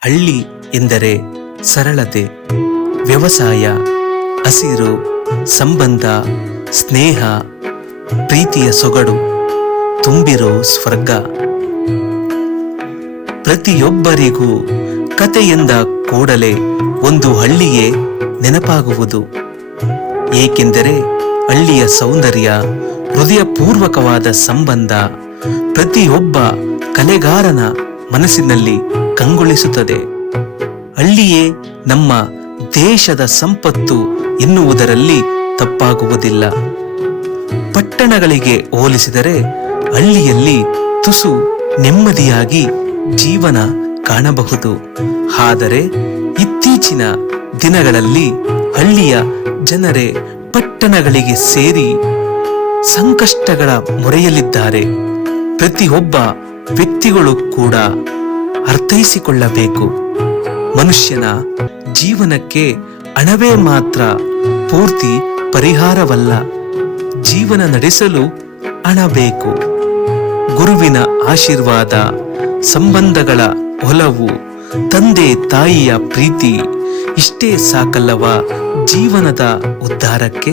ಹಳ್ಳಿ ಎಂದರೆ ಸರಳತೆ, ವ್ಯವಸಾಯ, ಹಸಿರು, ಸಂಬಂಧ, ಸ್ನೇಹ, ಪ್ರೀತಿಯ ಸೊಗಡು, ತುಂಬಿರೋ ಸ್ವರ್ಗ. ಪ್ರತಿಯೊಬ್ಬರಿಗೂ ಕತೆಯಿಂದ ಕೂಡಲೇ ಒಂದು ಹಳ್ಳಿಯೇ ನೆನಪಾಗುವುದು. ಏಕೆಂದರೆ ಹಳ್ಳಿಯ ಸೌಂದರ್ಯ, ಹೃದಯಪೂರ್ವಕವಾದ ಸಂಬಂಧ ಪ್ರತಿಯೊಬ್ಬ ಕಲೆಗಾರನ ಮನಸ್ಸಿನಲ್ಲಿ ಕಂಗೊಳಿಸುತ್ತದೆ. ಹಳ್ಳಿಯೇ ನಮ್ಮ ದೇಶದ ಸಂಪತ್ತು ಎನ್ನುವುದರಲ್ಲಿ ತಪ್ಪಾಗುವುದಿಲ್ಲ. ಪಟ್ಟಣಗಳಿಗೆ ಹೋಲಿಸಿದರೆ ಹಳ್ಳಿಯಲ್ಲಿ ತುಸು ನೆಮ್ಮದಿಯಾಗಿ ಜೀವನ ಕಾಣಬಹುದು. ಆದರೆ ಇತ್ತೀಚಿನ ದಿನಗಳಲ್ಲಿ ಹಳ್ಳಿಯ ಜನರೇ ಪಟ್ಟಣಗಳಿಗೆ ಸೇರಿ ಸಂಕಷ್ಟಗಳ ಮೊರೆಯಲಿದ್ದಾರೆ ಪ್ರತಿಯೊಬ್ಬ ವ್ಯಕ್ತಿಗಳು ಕೂಡ ಅರ್ಥೈಸಿಕೊಳ್ಳಬೇಕು. ಮನುಷ್ಯನ ಜೀವನಕ್ಕೆ ಹಣವೇ ಮಾತ್ರ ಪೂರ್ತಿ ಪರಿಹಾರವಲ್ಲ. ಜೀವನ ನಡೆಸಲು ಹಣ ಬೇಕು. ಗುರುವಿನ ಆಶೀರ್ವಾದ, ಸಂಬಂಧಗಳ ಒಲವು, ತಂದೆ, ತಾಯಿಯ ಪ್ರೀತಿ ಇಷ್ಟೇ ಸಾಕಲ್ಲವ ಜೀವನದ ಉದ್ಧಾರಕ್ಕೆ?